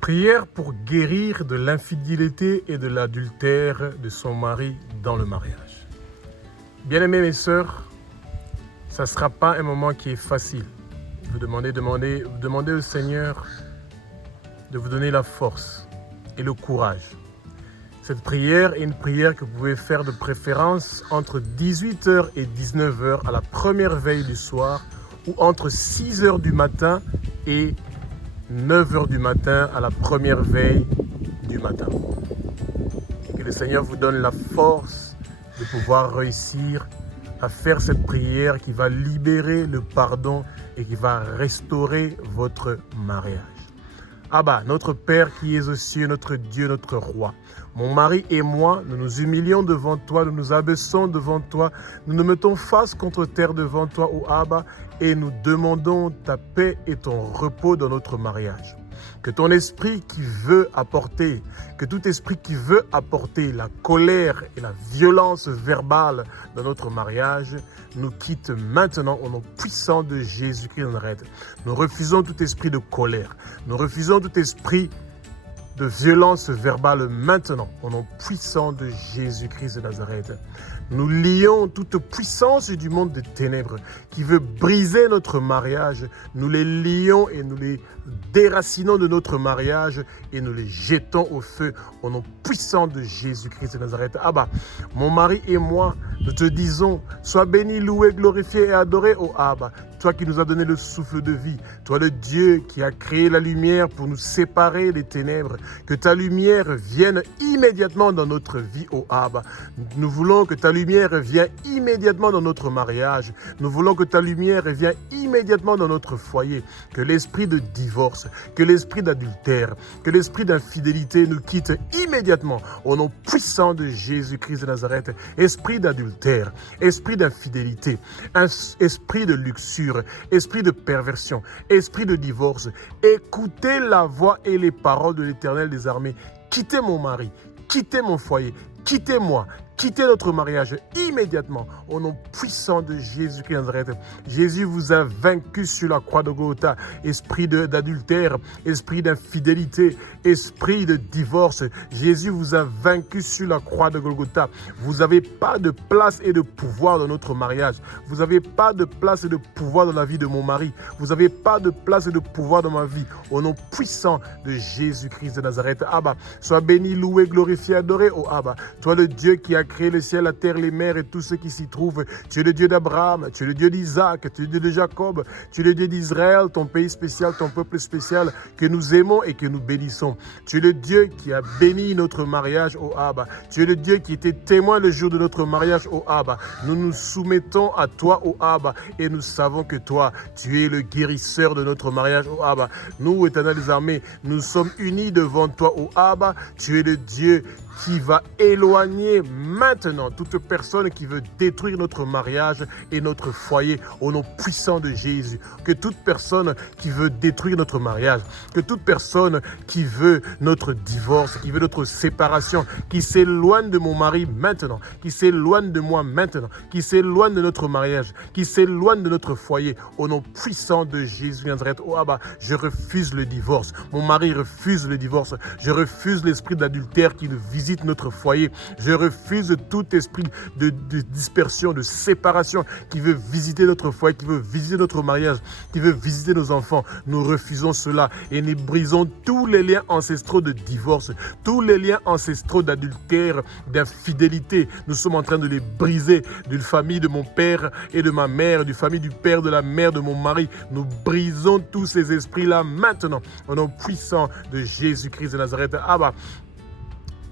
Prière pour guérir de l'infidélité et de l'adultère de son mari dans le mariage. Bien-aimés mes sœurs, ça ne sera pas un moment qui est facile. Vous demandez au Seigneur de vous donner la force et le courage. Cette prière est une prière que vous pouvez faire de préférence entre 18h et 19h à la première veille du soir ou entre 6h du matin et 9h du matin à la première veille du matin. Et que le Seigneur vous donne la force de pouvoir réussir à faire cette prière qui va libérer le pardon et qui va restaurer votre mariage. Abba, notre Père qui es aux cieux, notre Dieu, notre Roi, mon mari et moi, nous nous humilions devant toi, nous nous abaissons devant toi, nous nous mettons face contre terre devant toi, ô Abba, et nous demandons ta paix et ton repos dans notre mariage. Que ton esprit qui veut apporter, que tout esprit qui veut apporter la colère et la violence verbale dans notre mariage, nous quitte maintenant au nom puissant de Jésus-Christ de Nazareth. Nous refusons tout esprit de colère, nous refusons tout esprit de violence verbale maintenant, au nom puissant de Jésus-Christ de Nazareth. Nous lions toute puissance du monde des ténèbres qui veut briser notre mariage. Nous les lions et nous les déracinons de notre mariage et nous les jetons au feu au nom puissant de Jésus-Christ de Nazareth. Abba, mon mari et moi, nous te disons, sois béni, loué, glorifié et adoré, ô Abba. Toi qui nous as donné le souffle de vie, toi le Dieu qui a créé la lumière pour nous séparer des ténèbres, que ta lumière vienne immédiatement dans notre vie, ô Abba. Nous voulons que ta lumière vienne immédiatement dans notre mariage. Nous voulons que ta lumière vienne immédiatement dans notre foyer. Que l'esprit de divorce, que l'esprit d'adultère, que l'esprit d'infidélité nous quitte immédiatement au nom puissant de Jésus-Christ de Nazareth. Esprit d'adultère, esprit d'infidélité, esprit de luxure, esprit de perversion, esprit de divorce, écoutez la voix et les paroles de l'Éternel des armées. Quittez mon mari, quittez mon foyer, quittez-moi, quittez notre mariage immédiatement au nom puissant de Jésus-Christ de Nazareth. Jésus vous a vaincu sur la croix de Golgotha. Esprit d'adultère, esprit d'infidélité, esprit de divorce. Jésus vous a vaincu sur la croix de Golgotha. Vous n'avez pas de place et de pouvoir dans notre mariage. Vous n'avez pas de place et de pouvoir dans la vie de mon mari. Vous n'avez pas de place et de pouvoir dans ma vie. Au nom puissant de Jésus-Christ de Nazareth. Abba, sois béni, loué, glorifié, adoré, ô Abba. Toi le Dieu qui a créé le ciel, la terre, les mers et tout ce qui s'y trouve. Tu es le Dieu d'Abraham, tu es le Dieu d'Isaac, tu es le Dieu de Jacob, tu es le Dieu d'Israël, ton pays spécial, ton peuple spécial, que nous aimons et que nous bénissons. Tu es le Dieu qui a béni notre mariage, ô Abba. Tu es le Dieu qui était témoin le jour de notre mariage, ô Abba. Nous nous soumettons à toi, ô Abba, et nous savons que toi, tu es le guérisseur de notre mariage, ô Abba. Nous, Éternel des armées, nous sommes unis devant toi, ô Abba. Tu es le Dieu qui va éloigner maintenant toute personne qui veut détruire notre mariage et notre foyer au nom puissant de Jésus. Que toute personne qui veut détruire notre mariage, que toute personne qui veut notre divorce, qui veut notre séparation, qui s'éloigne de mon mari maintenant, qui s'éloigne de moi maintenant, qui s'éloigne de notre mariage, qui s'éloigne de notre foyer, au nom puissant de Jésus Nazareth. Oh Abba, je refuse le divorce. Mon mari refuse le divorce. Je refuse l'esprit d'adultère qui nous visite notre foyer. Je refuse tout esprit de dispersion, de séparation qui veut visiter notre foyer, qui veut visiter notre mariage, qui veut visiter nos enfants. Nous refusons cela et nous brisons tous les liens ancestraux de divorce, tous les liens ancestraux d'adultère, d'infidélité. Nous sommes en train de les briser d'une famille de mon père et de ma mère, d'une famille du père, de la mère de mon mari. Nous brisons tous ces esprits-là maintenant au nom puissant de Jésus-Christ de Nazareth. Abba,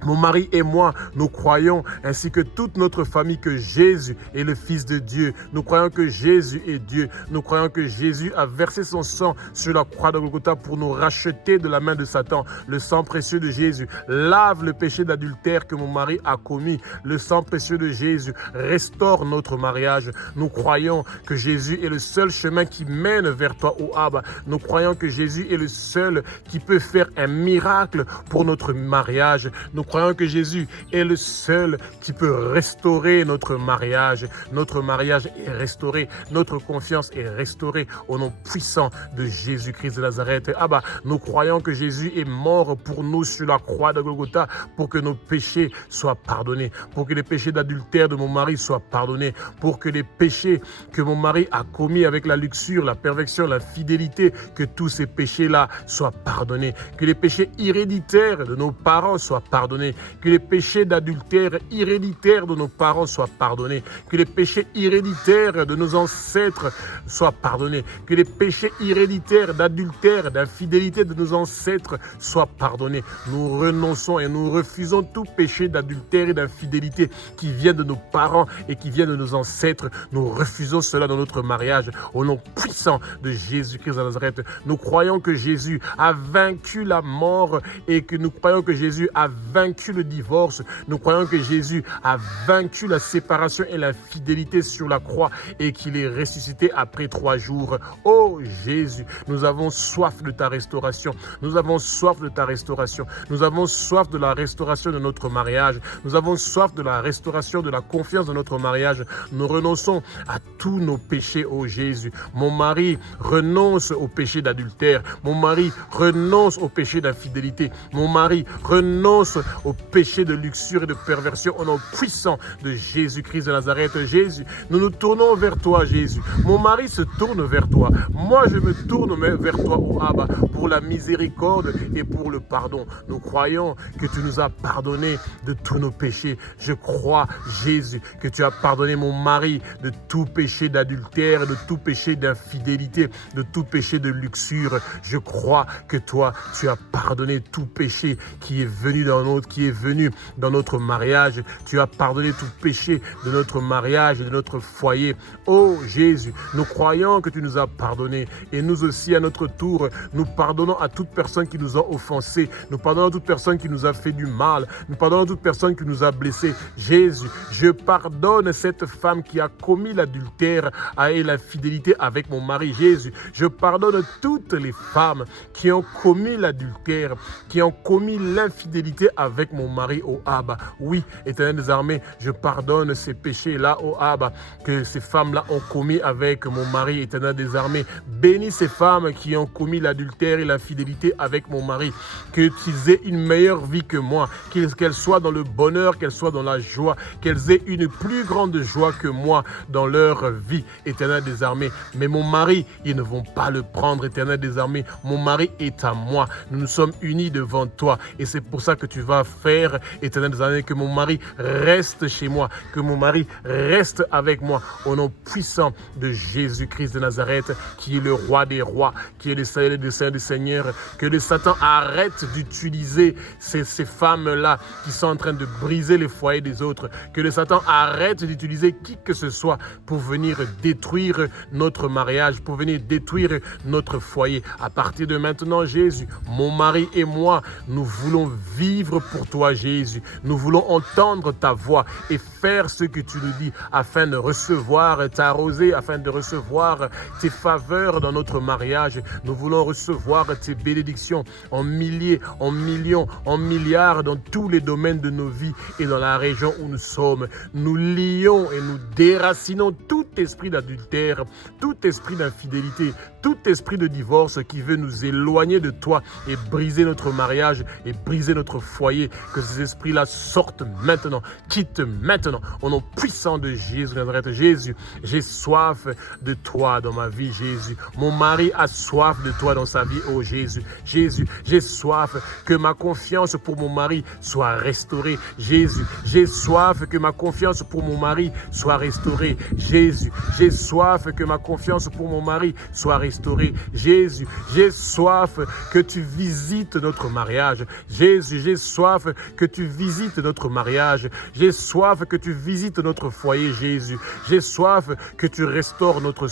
mon mari et moi, nous croyons, ainsi que toute notre famille, que Jésus est le Fils de Dieu. Nous croyons que Jésus est Dieu. Nous croyons que Jésus a versé son sang sur la croix de Golgotha pour nous racheter de la main de Satan. Le sang précieux de Jésus lave le péché d'adultère que mon mari a commis. Le sang précieux de Jésus restaure notre mariage. Nous croyons que Jésus est le seul chemin qui mène vers toi, ô Abba. Nous croyons que Jésus est le seul qui peut faire un miracle pour notre mariage. Nous croyons que Jésus est le seul qui peut restaurer notre mariage. Notre mariage est restauré, notre confiance est restaurée au nom puissant de Jésus-Christ de Nazareth. Abba, nous croyons que Jésus est mort pour nous sur la croix de Golgotha pour que nos péchés soient pardonnés, pour que les péchés d'adultère de mon mari soient pardonnés, pour que les péchés que mon mari a commis avec la luxure, la perversion, la fidélité, que tous ces péchés-là soient pardonnés, que les péchés héréditaires de nos parents soient pardonnés, que les péchés d'adultère héréditaires de nos parents soient pardonnés, que les péchés héréditaires de nos ancêtres soient pardonnés, que les péchés héréditaires d'adultère, d'infidélité de nos ancêtres soient pardonnés. Nous renonçons et nous refusons tout péché d'adultère et d'infidélité qui vient de nos parents et qui vient de nos ancêtres. Nous refusons cela dans notre mariage au nom puissant de Jésus-Christ de Nazareth. Nous croyons que Jésus a vaincu la mort et que nous croyons que Jésus a vaincu le divorce. Nous croyons que Jésus a vaincu la séparation et l'infidélité sur la croix et qu'il est ressuscité après 3 jours. Oh Jésus, nous avons soif de ta restauration. Nous avons soif de ta restauration. Nous avons soif de la restauration de notre mariage. Nous avons soif de la restauration de la confiance de notre mariage. Nous renonçons à tous nos péchés, oh Jésus. Mon mari renonce au péché d'adultère. Mon mari renonce au péché d'infidélité. Mon mari renonce au péché de luxure et de perversion au nom puissant de Jésus-Christ de Nazareth. Jésus, nous nous tournons vers toi, Jésus. Mon mari se tourne vers toi. Moi, je me tourne vers toi, oh Abba, pour la miséricorde et pour le pardon. Nous croyons que tu nous as pardonné de tous nos péchés. Je crois, Jésus, que tu as pardonné mon mari de tout péché d'adultère, de tout péché d'infidélité, de tout péché de luxure. Je crois que toi, tu as pardonné tout péché qui est venu dans notre mariage. Tu as pardonné tout péché de notre mariage et de notre foyer. Oh Jésus, nous croyons que tu nous as pardonné et nous aussi à notre tour, nous pardonnons à toute personne qui nous a offensés. Nous pardonnons à toute personne qui nous a fait du mal. Nous pardonnons à toute personne qui nous a blessés. Jésus, je pardonne cette femme qui a commis l'adultère et l'infidélité avec mon mari. Jésus, je pardonne toutes les femmes qui ont commis l'adultère, qui ont commis l'infidélité avec mon mari, oh Abba. Oui, Éternel des armées, je pardonne ces péchés-là, oh Abba, que ces femmes-là ont commis avec mon mari, Éternel des armées. Bénis ces femmes qui ont commis l'adultère et l'infidélité avec mon mari, qu'ils aient une meilleure vie que moi, qu'elles soient dans le bonheur, qu'elles soient dans la joie, qu'elles aient une plus grande joie que moi dans leur vie, Éternel des armées. Mais mon mari, ils ne vont pas le prendre, Éternel des armées. Mon mari est à moi. Nous nous sommes unis devant toi et c'est pour ça que tu vas faire, Éternel des armées, que mon mari reste chez moi, que mon mari reste avec moi au nom puissant de Jésus-Christ de Nazareth, qui est le roi des rois, qui est le Seigneur des seigneurs. Que le Satan arrête d'utiliser ces femmes-là qui sont en train de briser les foyers des autres. Que le Satan arrête d'utiliser qui que ce soit pour venir détruire notre mariage, pour venir détruire notre foyer. À partir de maintenant, Jésus, mon mari et moi, nous voulons vivre pour toi, Jésus. Nous voulons entendre ta voix et faire ce que tu nous dis afin de recevoir ta rosée, afin de recevoir tes faveurs dans notre mariage. Nous voulons recevoir tes bénédictions en milliers, en millions, en milliards dans tous les domaines de nos vies et dans la région où nous sommes. Nous lions et nous déracinons tout esprit d'adultère, tout esprit d'infidélité, tout esprit de divorce qui veut nous éloigner de toi et briser notre mariage et briser notre foyer. Que ces esprits-là sortent maintenant, quittent maintenant, au nom puissant de Jésus de Nazareth. Jésus, j'ai soif de toi dans ma vie, Jésus. Mon mari a soif de toi dans sa vie, oh Jésus. Jésus, j'ai soif que ma confiance pour mon mari soit restaurée. Jésus, j'ai soif que ma confiance pour mon mari soit restaurée. Jésus, j'ai soif que ma confiance pour mon mari soit restaurée. Jésus, j'ai soif que tu visites notre mariage. Jésus, j'ai soif que tu visites notre mariage. J'ai soif que tu visites notre foyer, Jésus. J'ai soif que tu restaures notre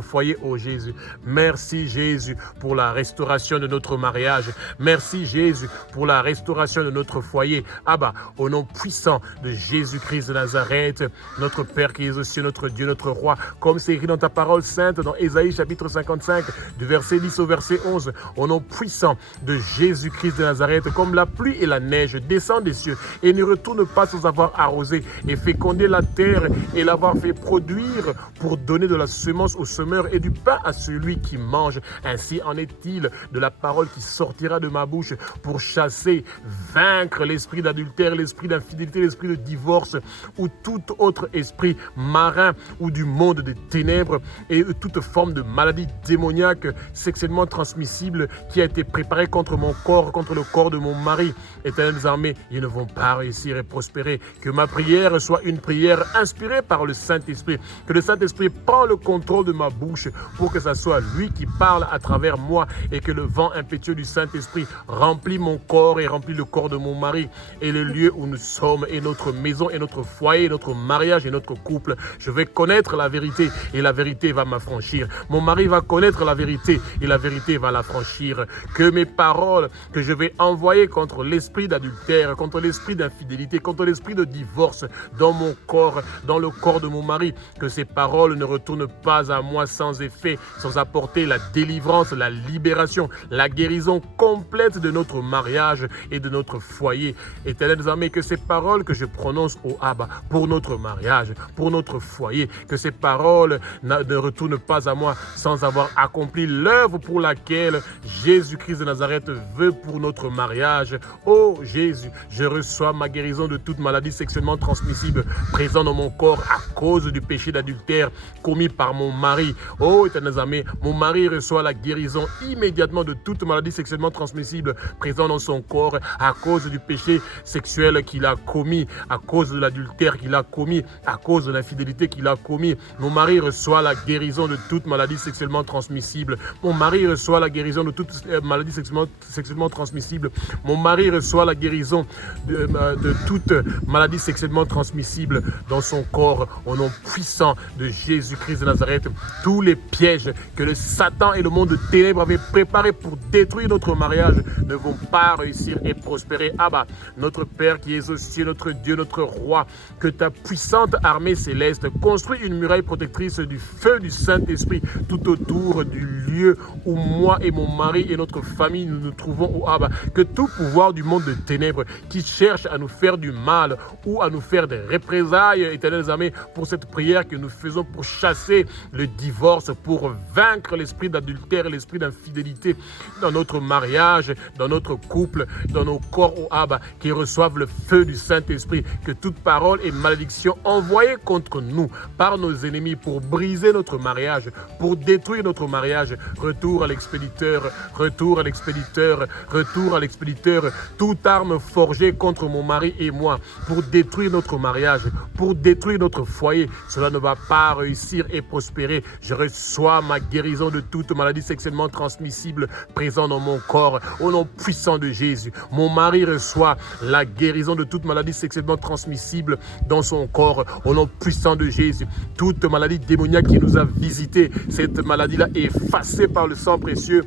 foyer, oh Jésus. Merci, Jésus, pour la restauration de notre mariage. Merci, Jésus, pour la restauration de notre foyer. Abba, au nom puissant de Jésus-Christ de Nazareth, notre Père qui est aux cieux, notre Dieu, notre Roi, comme c'est écrit dans ta parole sainte, dans Ésaïe chapitre 55, du verset 10 au verset 11, au nom puissant de Jésus-Christ de Nazareth, comme la pluie et la neige, descend des cieux et ne retourne pas sans avoir arrosé et fécondé la terre et l'avoir fait produire pour donner de la semence au semeur et du pain à celui qui mange. Ainsi en est-il de la parole qui sortira de ma bouche pour chasser, vaincre l'esprit d'adultère, l'esprit d'infidélité, l'esprit de divorce ou tout autre esprit marin ou du monde des ténèbres et toute forme de maladie démoniaque sexuellement transmissible qui a été préparée contre mon corps, contre le corps de mon mari. Éternel des armées, ils ne vont pas réussir et prospérer. Que ma prière soit une prière inspirée par le Saint-Esprit. Que le Saint-Esprit prend le contrôle de ma bouche pour que ce soit lui qui parle à travers moi et que le vent impétueux du Saint-Esprit remplit mon corps et remplit le corps de mon mari et le lieu où nous sommes et notre maison et notre foyer, et notre mariage et notre couple. Je vais connaître la vérité et la vérité va m'affranchir. Mon mari va connaître la vérité et la vérité va l'affranchir. Que mes paroles que je vais envoyer contre l'esprit d'adultère, contre l'esprit d'infidélité, contre l'esprit de divorce dans mon corps, dans le corps de mon mari, que ces paroles ne retournent pas à moi sans effet, sans apporter la délivrance, la libération, la guérison complète de notre mariage et de notre foyer. Éternel des armées, que ces paroles que je prononce au Abba pour notre mariage, pour notre foyer, que ces paroles ne retournent pas à moi sans avoir accompli l'œuvre pour laquelle Jésus-Christ de Nazareth veut pour notre mariage. Oh Jésus, je reçois ma guérison de toute maladie sexuellement transmissible présente dans mon corps à cause du péché d'adultère commis par mon mari. Oh éternel ami, mon mari reçoit la guérison immédiatement de toute maladie sexuellement transmissible présente dans son corps à cause du péché sexuel qu'il a commis, à cause de l'adultère qu'il a commis, à cause de l'infidélité qu'il a commis. Mon mari reçoit la guérison de toute maladie sexuellement transmissible. Mon mari reçoit la guérison de toute maladie sexuellement transmissible. Mon mari reçoit la guérison de toute maladie sexuellement transmissible dans son corps au nom puissant de Jésus-Christ de Nazareth. Tous les pièges que le Satan et le monde de ténèbres avaient préparés pour détruire notre mariage ne vont pas réussir et prospérer. Abba, notre Père qui es aux cieux, notre Dieu, notre Roi, que ta puissante armée céleste construit une muraille protectrice du feu du Saint-Esprit tout autour du lieu où moi et mon mari et notre famille nous nous trouvons au Abba. Que tout pouvoir du monde de ténèbres qui cherche à nous faire du mal ou à nous faire des représailles, éternels amis, pour cette prière que nous faisons pour chasser le divorce, pour vaincre l'esprit d'adultère et l'esprit d'infidélité dans notre mariage, dans notre couple, dans nos corps au Abba, qui reçoivent le feu du Saint-Esprit. Que toute parole et malédiction envoyée contre nous par nos ennemis pour briser notre mariage, pour détruire notre mariage, retour à l'expéditeur, retour à l'expéditeur, retour à l'expéditeur. Toute arme forgée contre mon mari et moi pour détruire notre mariage, pour détruire notre foyer, cela ne va pas réussir et prospérer. Je reçois ma guérison de toute maladie sexuellement transmissible présente dans mon corps au nom puissant de Jésus. Mon mari reçoit la guérison de toute maladie sexuellement transmissible dans son corps au nom puissant de Jésus. Toute maladie démoniaque qui nous a visités, cette maladie-là est effacée par le sang précieux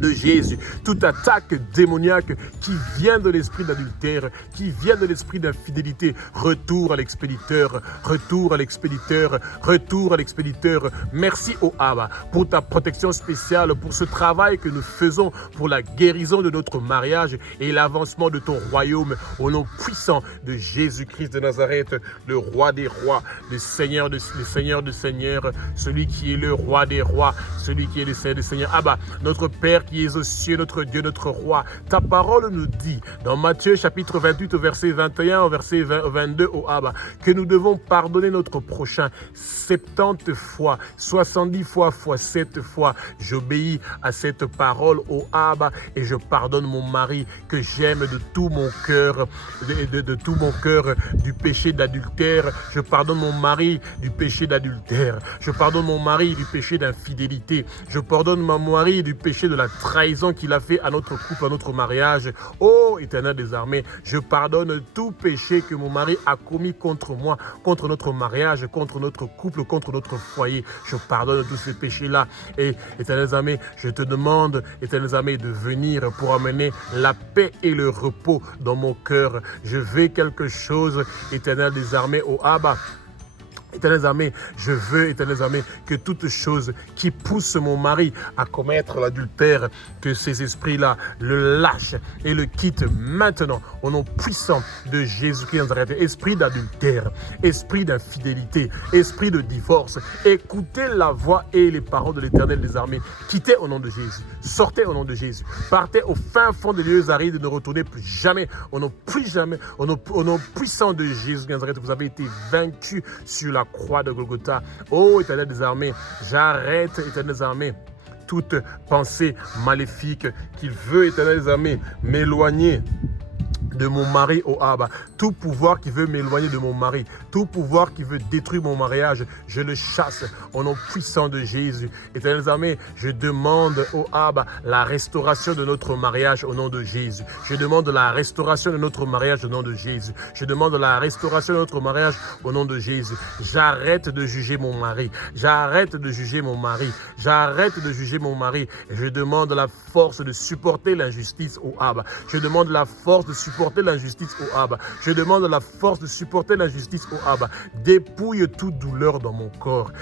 de Jésus. Toute attaque démoniaque qui vient de l'esprit d'adultère, qui vient de l'esprit d'infidélité, retour à l'expéditeur, retour à l'expéditeur, retour à l'expéditeur. Merci au Abba pour ta protection spéciale, pour ce travail que nous faisons pour la guérison de notre mariage et l'avancement de ton royaume au nom puissant de Jésus-Christ de Nazareth, le roi des rois, le seigneur des seigneurs, celui qui est le roi des rois, celui qui est le seigneur des seigneurs. Abba, notre Père qui es aux cieux, notre Dieu, notre roi. Ta parole nous dit dans Matthieu chapitre 28 au verset 21 au verset 22 au Abba que nous devons pardonner notre prochain 70 fois, 70 fois, fois 7 fois. J'obéis à cette parole au Abba et je pardonne mon mari que j'aime de tout mon cœur, de tout mon cœur du péché d'adultère. Je pardonne mon mari du péché d'adultère. Je pardonne mon mari du péché d'infidélité. Je pardonne mon mari du péché de la trahison qu'il a fait à notre couple, à notre mariage. Oh, éternel des armées, je pardonne tout péché que mon mari a commis contre moi, contre notre mariage, contre notre couple, contre notre foyer. Je pardonne tous ces péchés-là. Et éternel des armées, je te demande, éternel des armées, de venir pour amener la paix et le repos dans mon cœur. Je veux quelque chose, éternel des armées, au Abba, Éternels amis, je veux, éternels amis, que toute chose qui pousse mon mari à commettre l'adultère, que ces esprits-là le lâchent et le quittent maintenant, au nom puissant de Jésus-Christ de Nazareth. Esprit d'adultère, esprit d'infidélité, esprit de divorce, écoutez la voix et les paroles de l'Éternel des armées. Quittez au nom de Jésus, sortez au nom de Jésus, partez au fin fond des lieux arides, ne retournez plus jamais, au nom puissant de Jésus de Nazareth. Vous avez été vaincus sur la croix de Golgotha. Oh, Éternel des armées, j'arrête, Éternel des armées, toute pensée maléfique qui veut, Éternel des armées, m'éloigner de mon mari, oh Abba. Tout pouvoir qui veut m'éloigner de mon mari, tout pouvoir qui veut détruire mon mariage, je le chasse au nom puissant de Jésus. Éternels amis, je demande, oh Abba, la restauration de notre mariage au nom de Jésus. Je demande la restauration de notre mariage au nom de Jésus. Je demande la restauration de notre mariage au nom de Jésus. J'arrête de juger mon mari. J'arrête de juger mon mari. J'arrête de juger mon mari. Et je demande la force de supporter l'injustice, oh Abba. Je demande la force de supporter l'injustice, oh Abba. Je demande la force de supporter l'injustice, oh Abba. Dépouille toute douleur dans mon corps.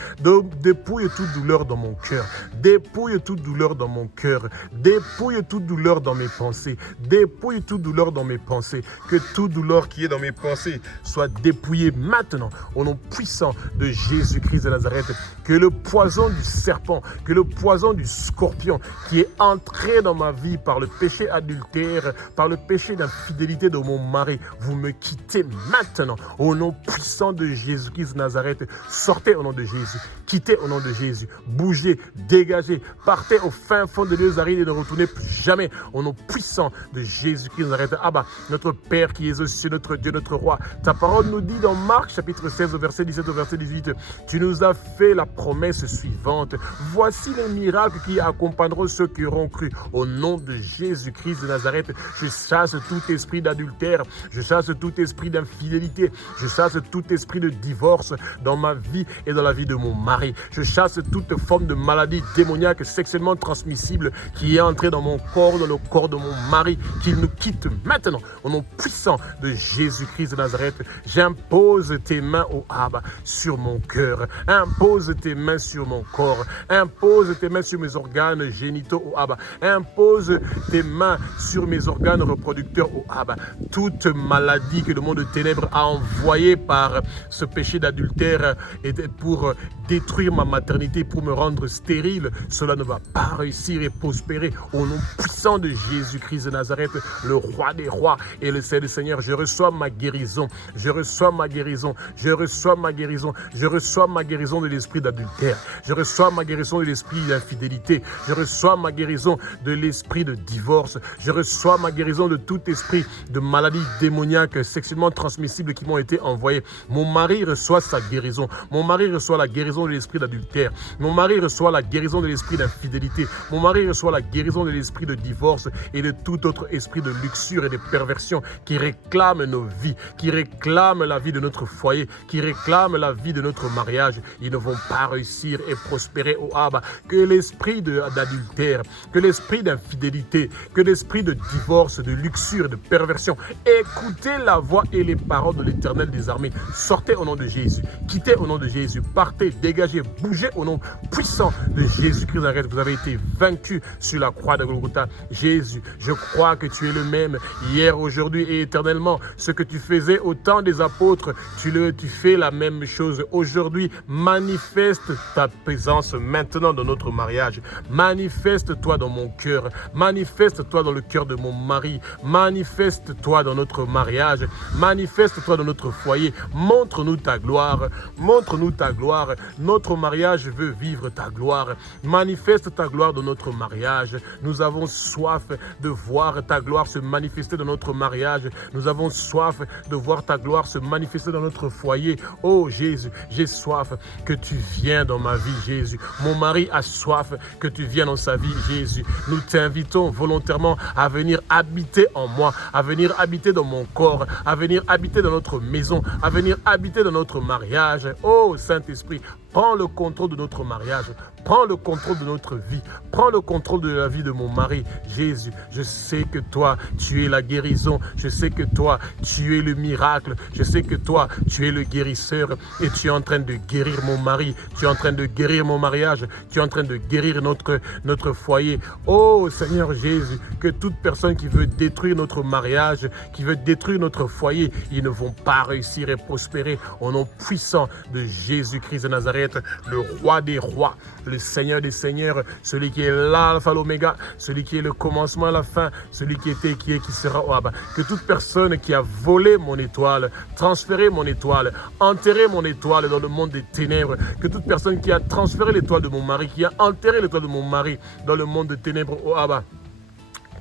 Dépouille toute douleur dans mon cœur. Dépouille toute douleur dans mon cœur. Dépouille toute douleur dans mes pensées. Dépouille toute douleur dans mes pensées. Que toute douleur qui est dans mes pensées soit dépouillée maintenant au nom puissant de Jésus-Christ de Nazareth. Que le poison du serpent, que le poison du scorpion qui est entré dans ma vie par le péché adultère, par le péché d'infidélité de mon mari, vous me quittez maintenant au nom puissant de Jésus-Christ de Nazareth. Sortez au nom de Jésus, quittez au nom de Jésus, bougez, dégagez, partez au fin fond des lieux arides et ne retournez plus jamais au nom puissant de Jésus-Christ de Nazareth. Abba, notre Père qui es aux cieux, notre Dieu, notre Roi, ta parole nous dit dans Marc chapitre 16 au verset 17 au verset 18, tu nous as fait la promesse suivante, voici les miracles qui accompagneront ceux qui auront cru. Au nom de Jésus-Christ de Nazareth, je chasse tout esprit d'adultère, je chasse tout esprit d'infidélité, je chasse tout esprit de divorce dans ma vie et dans la vie de mon mari. Je chasse toute forme de maladie démoniaque sexuellement transmissible qui est entrée dans mon corps, dans le corps de mon mari, qu'il nous quitte maintenant. Au nom puissant de Jésus-Christ de Nazareth, j'impose tes mains, ô Abba, sur mon cœur. Impose tes mains sur mon corps. Impose tes mains sur mes organes génitaux, ô Abba. Impose tes mains sur mes organes reproducteurs, ô Abba. Toute maladie que le monde de ténèbres a envoyée par ce péché d'adultère et pour détruire ma maternité, pour me rendre stérile, cela ne va pas réussir et prospérer. Au nom puissant de Jésus-Christ de Nazareth, le roi des rois et le Seigneur, je reçois ma guérison. Je reçois ma guérison. Je reçois ma guérison. Je reçois ma guérison de l'esprit d'adultère. Je reçois ma guérison de l'esprit d'infidélité. Je reçois ma guérison de l'esprit de divorce. Je reçois ma guérison de tout esprit de maladie démoniaque sexuellement transmissible qui m'ont été envoyés. Mon mari reçoit sa guérison. Mon mari reçoit la guérison de l'esprit d'adultère. Mon mari reçoit la guérison de l'esprit d'infidélité. Mon mari reçoit la guérison de l'esprit de divorce et de tout autre esprit de luxure et de perversion qui réclame nos vies, qui réclame la vie de notre foyer, qui réclame la vie de notre mariage. Ils ne vont pas réussir et prospérer au Abba. Que l'esprit d'adultère, que l'esprit d'infidélité, que l'esprit de divorce, de luxure, de perversion, écoutez la voix et les paroles de l'Éternel des armées. Sortez au nom de Jésus, quittez au nom de Jésus, partez, dégagez, bougez au nom puissant de Jésus-Christ. Vous avez été vaincu sur la croix de Golgotha. Jésus, je crois que tu es le même hier, aujourd'hui et éternellement. Ce que tu faisais au temps des apôtres, tu fais la même chose aujourd'hui. Manifeste ta présence maintenant dans notre mariage. Manifeste-toi dans mon cœur. Manifeste-toi dans le cœur de mon mari. Manifeste-toi dans notre mariage. Manifeste-toi dans notre foyer. Montre-nous ta gloire. Montre-nous ta gloire. Notre mariage veut vivre ta gloire. Manifeste ta gloire dans notre mariage. Nous avons soif de voir ta gloire se manifester dans notre mariage. Nous avons soif de voir ta gloire se manifester dans notre foyer. Oh Jésus, j'ai soif que tu viennes dans ma vie, Jésus. Mon mari a soif que tu viennes dans sa vie, Jésus. Nous t'invitons volontairement à venir habiter en moi, à venir habiter dans mon corps, à venir habiter dans notre maison, à venir habiter dans notre mariage. Oh Saint-Esprit, Prends le contrôle de notre mariage. Prends le contrôle de notre vie. Prends le contrôle de la vie de mon mari. Jésus, je sais que toi, tu es la guérison. Je sais que toi, tu es le miracle. Je sais que toi, tu es le guérisseur. Et tu es en train de guérir mon mari. Tu es en train de guérir mon mariage. Tu es en train de guérir notre foyer. Oh Seigneur Jésus, que toute personne qui veut détruire notre mariage, qui veut détruire notre foyer, ils ne vont pas réussir et prospérer. Au nom puissant de Jésus-Christ de Nazareth, le roi des rois, le Seigneur des seigneurs, celui qui est l'alpha, l'oméga, celui qui est le commencement à la fin, celui qui était, qui est, qui sera. Oh, bah, que toute personne qui a volé mon étoile, transféré mon étoile, enterré mon étoile dans le monde des ténèbres, que toute personne qui a transféré l'étoile de mon mari, qui a enterré l'étoile de mon mari dans le monde des ténèbres, oh, ah, bah,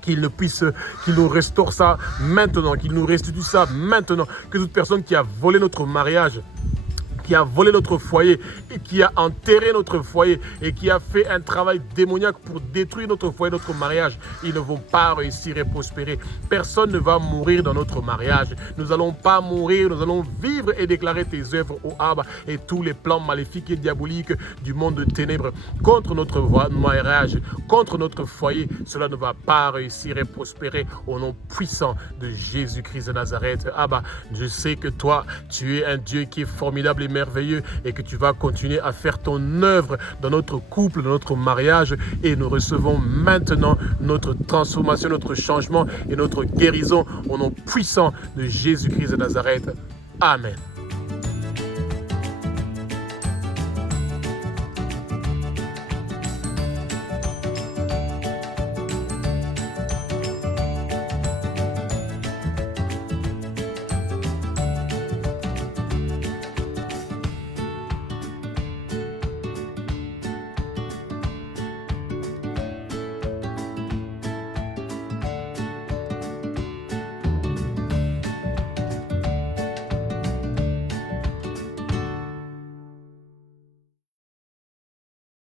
qu'il nous restaure ça maintenant, qu'il nous restitue ça maintenant, que toute personne qui a volé notre mariage, qui a volé notre foyer et qui a enterré notre foyer et qui a fait un travail démoniaque pour détruire notre foyer, notre mariage, ils ne vont pas réussir et prospérer. Personne ne va mourir dans notre mariage. Nous n'allons pas mourir, nous allons vivre et déclarer tes œuvres, ô Abba, et tous les plans maléfiques et diaboliques du monde de ténèbres contre notre mariage, contre notre foyer, cela ne va pas réussir et prospérer au nom puissant de Jésus-Christ de Nazareth. Abba, je sais que toi, tu es un Dieu qui est formidable et merveilleux et que tu vas continuer à faire ton œuvre dans notre couple, dans notre mariage, et nous recevons maintenant notre transformation, notre changement et notre guérison au nom puissant de Jésus-Christ de Nazareth. Amen.